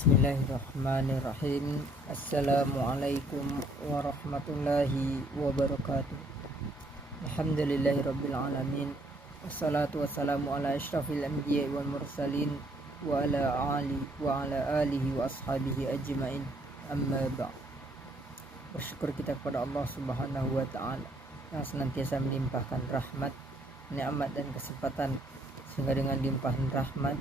Bismillahirrahmanirrahim. Assalamualaikum warahmatullahi wabarakatuh. Alhamdulillahirabbil alamin. Wassalatu wassalamu ala asyrafil anbiya'i wal mursalin wa ala alihi wa ashabihi ajmain. Amma ba'd. Bersyukur kita kepada Allah Subhanahu wa taala yang senantiasa melimpahkan rahmat, nikmat dan kesempatan, sehingga dengan limpahan rahmat,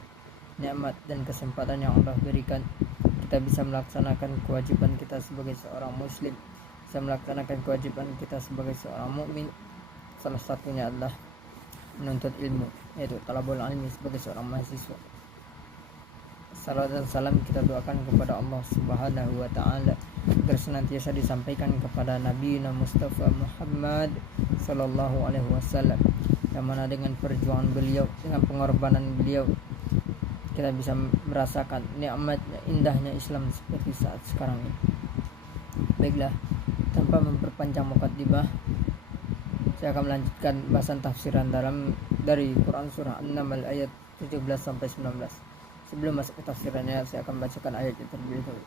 nikmat dan kesempatan yang Allah berikan, kita bisa melaksanakan kewajiban kita sebagai seorang muslim, bisa melaksanakan kewajiban kita sebagai seorang mukmin. Salah satunya adalah menuntut ilmu, yaitu talabul ilmi sebagai seorang mahasiswa. Salam dan salam kita doakan kepada Allah Subhanahu wa taala agar senantiasa disampaikan kepada Nabi Mustafa Muhammad sallallahu alaihi wasallam, yang mana dengan perjuangan beliau, dengan pengorbanan beliau, kita bisa merasakan nikmatnya, indahnya Islam seperti saat sekarang ini. Baiklah, tanpa memperpanjang mukaddimah, saya akan melanjutkan bahasan tafsiran dari Quran surah An-Naml ayat 17 sampai 19. Sebelum masuk ke tafsirannya, saya akan bacakan ayatnya terlebih dahulu.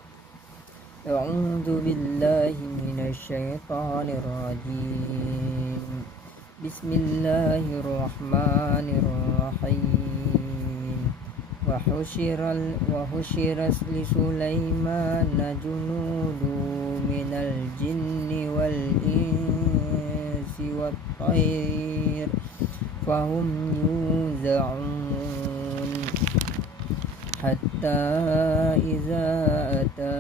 A'udzu billahi minasyaitonir rajim. Bismillahirrahmanirrahim. وحشر لسليمان جنود من الجن والإنس والطير فهم يوزعون حتى إذا أتى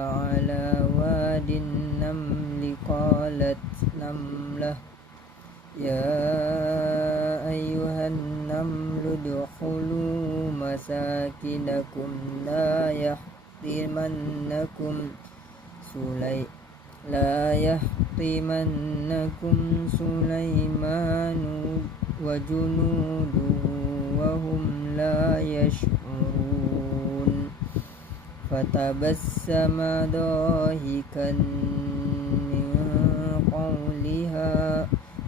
على واد النمل قالت نملة يا أيها النمل ادخلوا مساكنكم لا يحطمنكم سليمان وجنوده وهم لا يشعرون فتبسم ضاحكا من قولها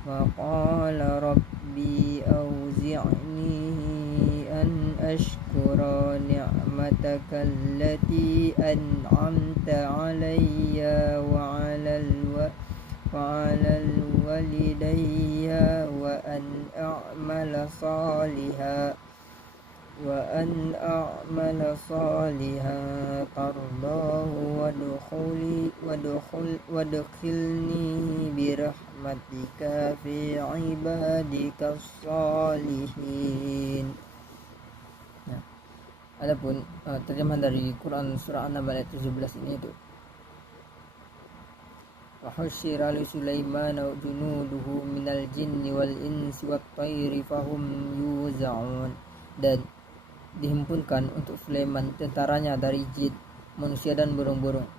وقال ربي أوزعني أن أشكر نعمتك التي أنعمت علي وعلى الوالدي وأن أعمل صالحا ترضاه وادخلني برحمتك في عبادك الصالحين. Adapun terjemahan dari Quran surah An-Naml ayat 17 ini itu wa husyira li Sulaiman wa junuduhu minal jinni wal insi wat tayri fahum yuzaun, dan dihimpunkan untuk Sulaiman tentaranya dari jin, manusia dan burung-burung,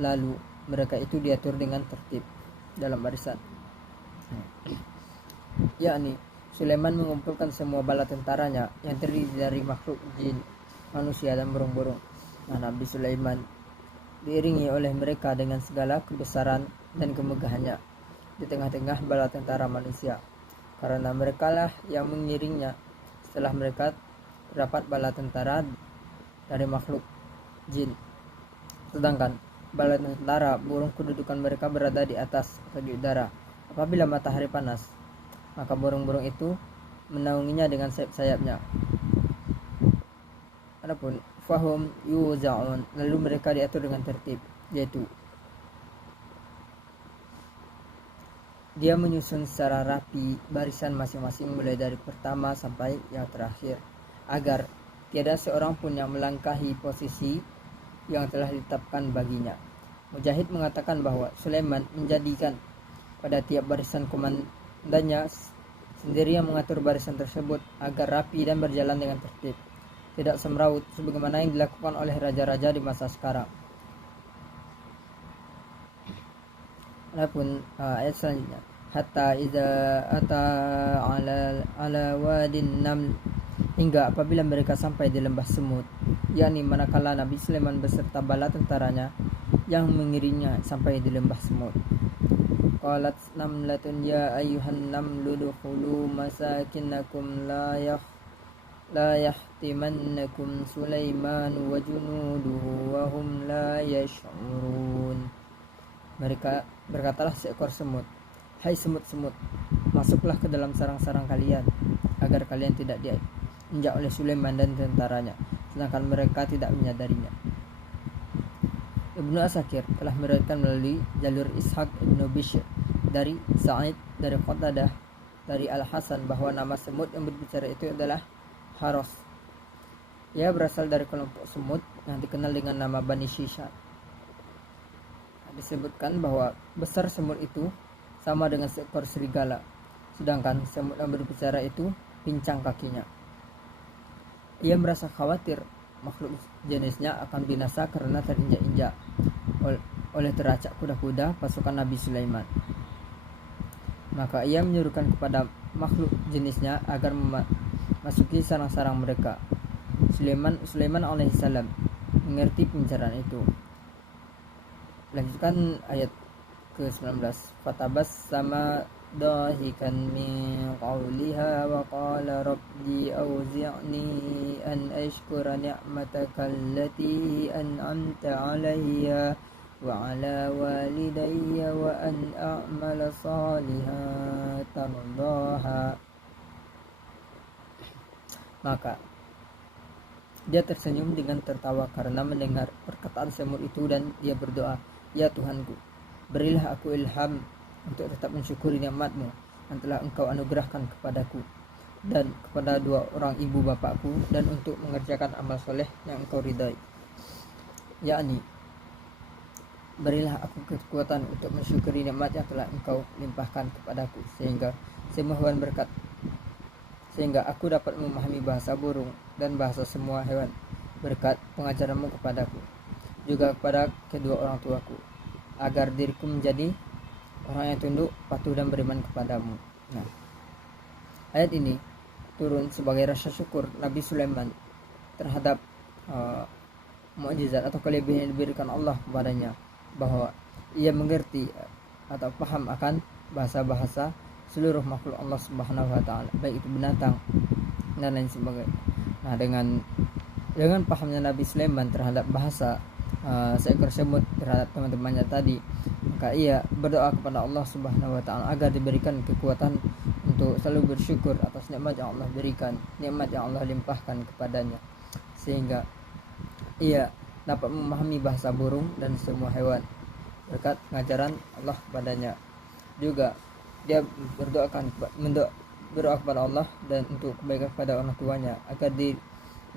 lalu mereka itu diatur dengan tertib dalam barisan. Yakni Sulaiman mengumpulkan semua bala tentaranya yang terdiri dari makhluk jin, manusia dan burung-burung. Nabi Sulaiman diiringi oleh mereka dengan segala kebesaran dan kemegahannya di tengah-tengah bala tentara manusia, karena merekalah yang mengiringnya. Setelah mereka terdapat bala tentara dari makhluk jin, sedangkan bala tentara burung kedudukan mereka berada di atas atau di udara. Apabila matahari panas, maka burung-burung itu menaunginya dengan sayap-sayapnya. Adapun fahum yuzaun, lalu mereka diatur dengan tertib, yaitu dia menyusun secara rapi barisan masing-masing mulai dari pertama sampai yang terakhir, agar tiada seorang pun yang melangkahi posisi yang telah ditetapkan baginya. Mujahid mengatakan bahwa Sulaiman menjadikan pada tiap barisan komandannya sendiri yang mengatur barisan tersebut agar rapi dan berjalan dengan tertib, tidak semrawut sebagaimana yang dilakukan oleh raja-raja di masa sekarang. Adapun ayat selanjutnya, hatta iza ata ala wadin naml, hingga apabila mereka sampai di lembah semut, yakni manakala Nabi Sulaiman beserta bala tentaranya yang mengiringnya sampai di lembah semut. Qalat namlatun ya ayyuhan namlu dukhulu masakinakum la la yahtimannakum Sulaiman wa junuduhu wa hum la yash'urun. Berkatalah seekor semut, hai semut-semut, masuklah ke dalam sarang-sarang kalian, agar kalian tidak diinjak oleh Sulaiman dan tentaranya, sedangkan mereka tidak menyadarinya. Ibnu Asakir telah meriwayatkan melalui jalur Ishaq ibnu Bishr dari Sa'id dari Qatadah dari Al-Hasan bahwa nama semut yang berbicara itu adalah Haros. Ia berasal dari kelompok semut yang dikenal dengan nama Bani Shisha. Disebutkan bahwa besar semut itu sama dengan seekor serigala, sedangkan semut yang berbicara itu pincang kakinya. Ia merasa khawatir makhluk jenisnya akan binasa karena terinjak-injak oleh teracak kuda-kuda pasukan Nabi Sulaiman. Maka ia menyuruhkan kepada makhluk jenisnya agar memasuki sarang-sarang mereka. Sulaiman alaihissalam mengerti pembicaraan itu. Lanjutkan ayat ke-19. Fatabassama dahikan min qawliha wa qala rabbi awzi'ni an ashkura ni'mataka allati an'amta alayya wa ala walidayya wa an a'mala salihan tardaha. Maka dia tersenyum dengan tertawa karena mendengar perkataan semut itu, dan dia berdoa, ya Tuhanku, berilah aku ilham untuk tetap mensyukuri nikmat-Mu yang telah Engkau anugerahkan kepadaku dan kepada dua orang ibu bapakku, dan untuk mengerjakan amal soleh yang Engkau ridai, yakni berilah aku kekuatan untuk mensyukuri nikmat yang telah Engkau limpahkan kepadaku, sehingga aku dapat memahami bahasa burung dan bahasa semua hewan berkat pengajaranmu kepadaku, juga kepada kedua orang tuaku, agar diriku menjadi orang yang tunduk, patuh dan beriman kepadamu. Nah, ayat ini turun sebagai rasa syukur Nabi Sulaiman terhadap mukjizat atau kelebihan yang diberikan Allah kepadanya, bahwa ia mengerti atau paham akan bahasa-bahasa seluruh makhluk Allah Subhanahu wa taala, baik itu binatang dan lain sebagainya. Nah, dengan pahamnya Nabi Sulaiman terhadap bahasa seekor semut terhadap teman-temannya tadi, maka ia berdoa kepada Allah Subhanahu wa taala agar diberikan kekuatan untuk selalu bersyukur atas nikmat yang Allah berikan, nikmat yang Allah limpahkan kepadanya, sehingga ia dapat memahami bahasa burung dan semua hewan berkat pengajaran Allah kepadanya. Juga dia berdoa kepada Allah dan untuk kebaikan kepada orang tuanya, agar dia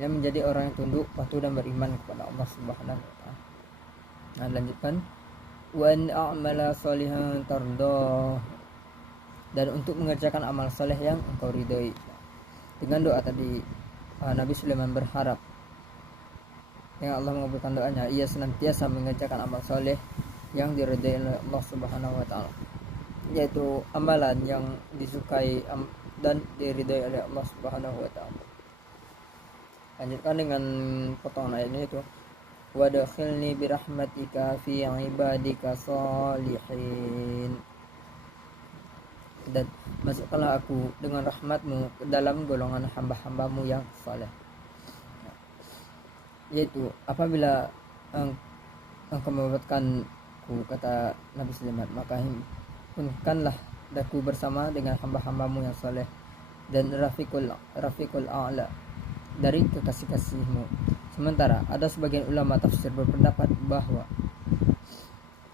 menjadi orang yang tunduk, patuh dan beriman kepada Allah Subhanahu wa taala. Nah, lanjutkan, wa an a'mala salihan tardah, dan untuk mengerjakan amal saleh yang Engkau ridhoi. Dengan doa tadi, Nabi Sulaiman berharap yang Allah mengabulkan doanya. Ia senantiasa mengerjakan amal saleh yang diridhai oleh Allah Subhanahu wa taala, yaitu amalan yang disukai dan diridhai oleh Allah Subhanahu wa taala. Lanjutkan dengan potongan ayatnya, itu wadkhilni birahmatika fi ibadika salihin, dan masukkanlah aku dengan rahmatmu ke dalam golongan hamba-hambamu yang saleh. Yaitu apabila engkau mendapatkanku, kata Nabi Sulaiman, maka himpunkanlah daku bersama dengan hamba-hambamu yang saleh dan rafiqul a'la dari kekasih-kasihmu. Sementara ada sebagian ulama tafsir berpendapat bahwa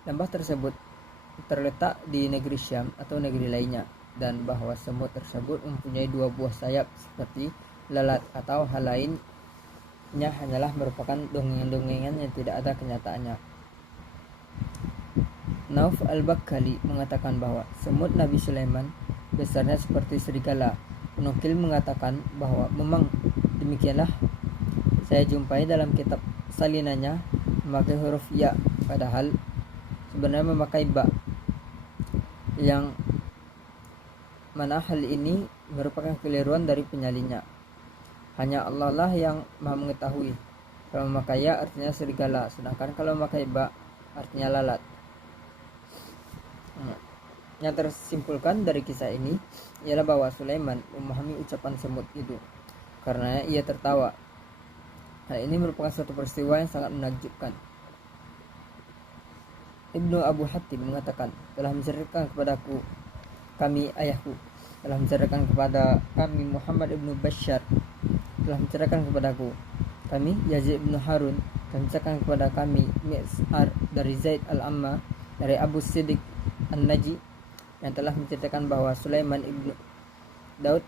lembah tersebut terletak di negeri Syam atau negeri lainnya, dan bahwa semut tersebut mempunyai dua buah sayap seperti lalat, atau hal lainnya hanyalah merupakan dongengan-dongengan yang tidak ada kenyataannya. Nauf al-Bakkali mengatakan bahwa semut Nabi Sulaiman besarnya seperti serigala. Penukil mengatakan bahwa memang demikianlah saya jumpai dalam kitab salinannya memakai huruf ya, padahal sebenarnya memakai ba, yang mana hal ini merupakan keliruan dari penyalinnya. Hanya Allah lah yang maha mengetahui. Kalau memakai ya artinya serigala, sedangkan kalau memakai ba artinya lalat. Yang tersimpulkan dari kisah ini ialah bahwa Sulaiman memahami ucapan semut itu. karena ia tertawa. Hal ini merupakan suatu peristiwa yang sangat menakjubkan. Ibnu Abu Hatim mengatakan, telah menceritakan kepadaku kami ayahku, telah menceritakan kepada kami Muhammad ibnu Bashar, telah menceritakan kepadaku kami Yazid ibnu Harun, telah menceritakan kepada kami Mis'ar dari Zaid al-Amma dari Abu Siddiq An-Naji, yang telah menceritakan bahwa Sulaiman ibnu Daud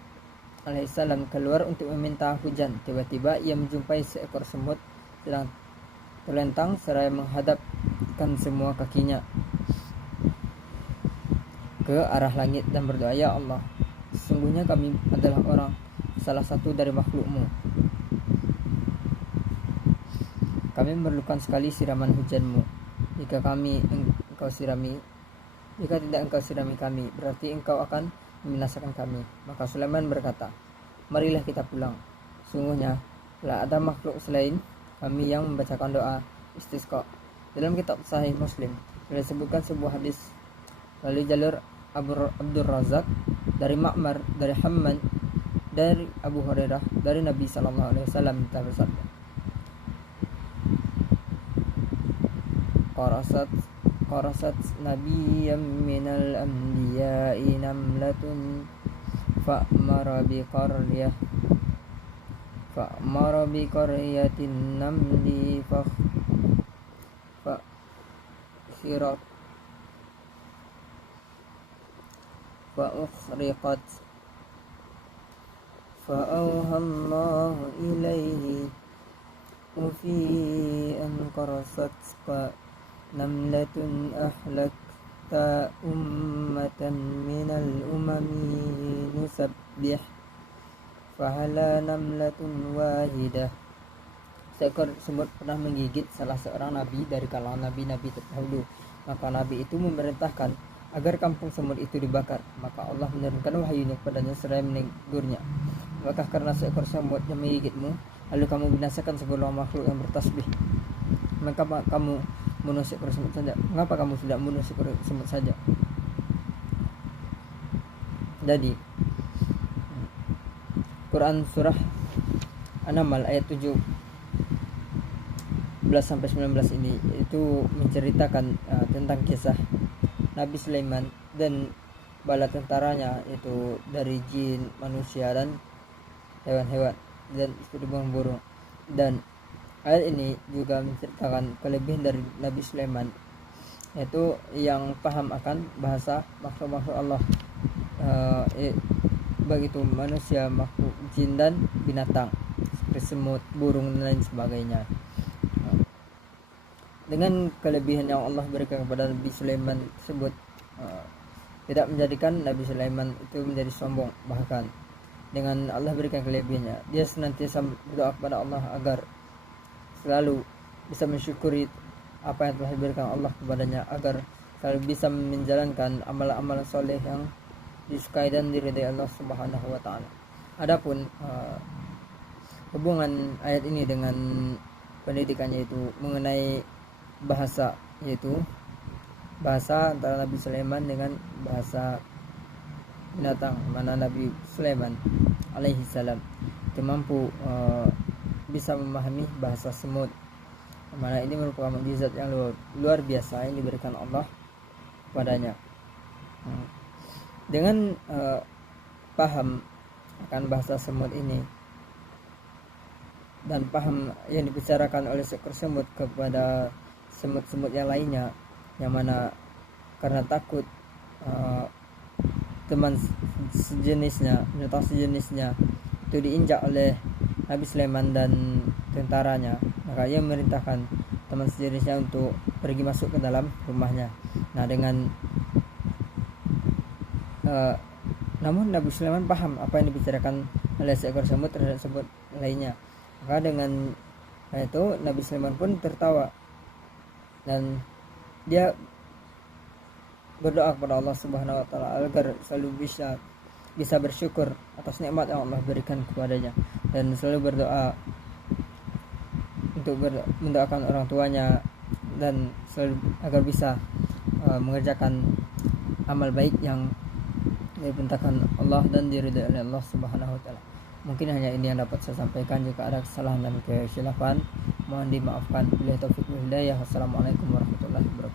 alaihissalam keluar untuk meminta hujan. Tiba-tiba ia menjumpai seekor semut sedang terlentang seraya menghadapkan semua kakinya ke arah langit dan berdoa, ya Allah, sesungguhnya kami adalah orang salah satu dari makhlukmu. Kami memerlukan sekali siraman hujanmu. Jika tidak engkau sirami kami, berarti engkau akan membinasakan kami. Maka Sulaiman berkata, marilah kita pulang. Sungguhnya telah ada makhluk selain kami yang membacakan doa istisqa. Dalam kitab Sahih Muslim disebutkan sebuah hadis melalui jalur Abdul Razak dari Ma'mar dari Hamman dari Abu Hurairah dari Nabi sallallahu alaihi wasallam bersabda, qarasat nabiyyam minal anbiya'i namlatun fa'mara biqaryatin namli fa'khirat fa'ukhriqat fa'awhallahu ilaihi ufi an qarasat namlatun ahlakta ummatan minal umami nusabbih fahala namlatun wahidah. Seekor semut pernah menggigit salah seorang nabi dari kalangan nabi-nabi terdahulu. Maka nabi itu memerintahkan agar kampung semut itu dibakar. Maka Allah menurunkan wahyunya kepadanya seraya menegurnya, apakah karena seekor semut yang menggigitmu lalu kamu binasakan segala makhluk yang bertasbih? Maka kamu bunuh seekor semut saja. Mengapa kamu tidak bunuh seekor semut saja? Jadi Quran surah An-Naml ayat 17 sampai 19 ini itu menceritakan tentang kisah Nabi Sulaiman dan bala tentaranya, itu dari jin, manusia dan hewan-hewan dan burung-burung. Dan ayat ini juga menceritakan kelebihan dari Nabi Sulaiman, yaitu yang paham akan bahasa makhluk-makhluk Allah, begitu manusia, makhluk jin dan binatang seperti semut, burung dan lain sebagainya. Dengan kelebihan yang Allah berikan kepada Nabi Sulaiman tersebut, tidak menjadikan Nabi Sulaiman itu menjadi sombong. Bahkan dengan Allah berikan kelebihannya, dia senantiasa berdoa kepada Allah agar selalu bisa mensyukuri apa yang telah diberikan Allah kepadanya, agar selalu bisa menjalankan amalan-amalan soleh yang disukai dan diridai Allah Subhanahu wa taala. Adapun hubungan ayat ini dengan pendidikannya itu mengenai bahasa, yaitu bahasa antara Nabi Sulaiman dengan bahasa binatang, mana Nabi Sulaiman alaihi salam itu mampu bisa memahami bahasa semut, mana ini merupakan mukjizat yang luar biasa yang diberikan Allah kepadanya. Dengan paham akan bahasa semut ini dan paham yang dibicarakan oleh seekor semut kepada semut-semut yang lainnya, yang mana karena takut teman sejenisnya, binatang sejenisnya itu diinjak oleh Nabi Sulaiman dan tentaranya, maka ia memerintahkan teman sejenisnya untuk pergi masuk ke dalam rumahnya. Nah, namun Nabi Sulaiman paham apa yang dibicarakan oleh seekor semut terhadap semut lainnya, maka dengan itu Nabi Sulaiman pun tertawa dan dia berdoa kepada Allah Subhanahu wa taala agar selalu bisa bersyukur atas nikmat yang Allah berikan kepadanya, dan selalu berdoa untuk mendoakan orang tuanya dan selalu agar bisa mengerjakan amal baik yang diperintahkan Allah dan diridai oleh Allah Subhanahu wa taala. Mungkin hanya ini yang dapat saya sampaikan. Jika ada kesalahan dan kesilapan mohon dimaafkan. Billahi taufiq wal hidayah. Wassalamualaikum warahmatullahi wabarakatuh.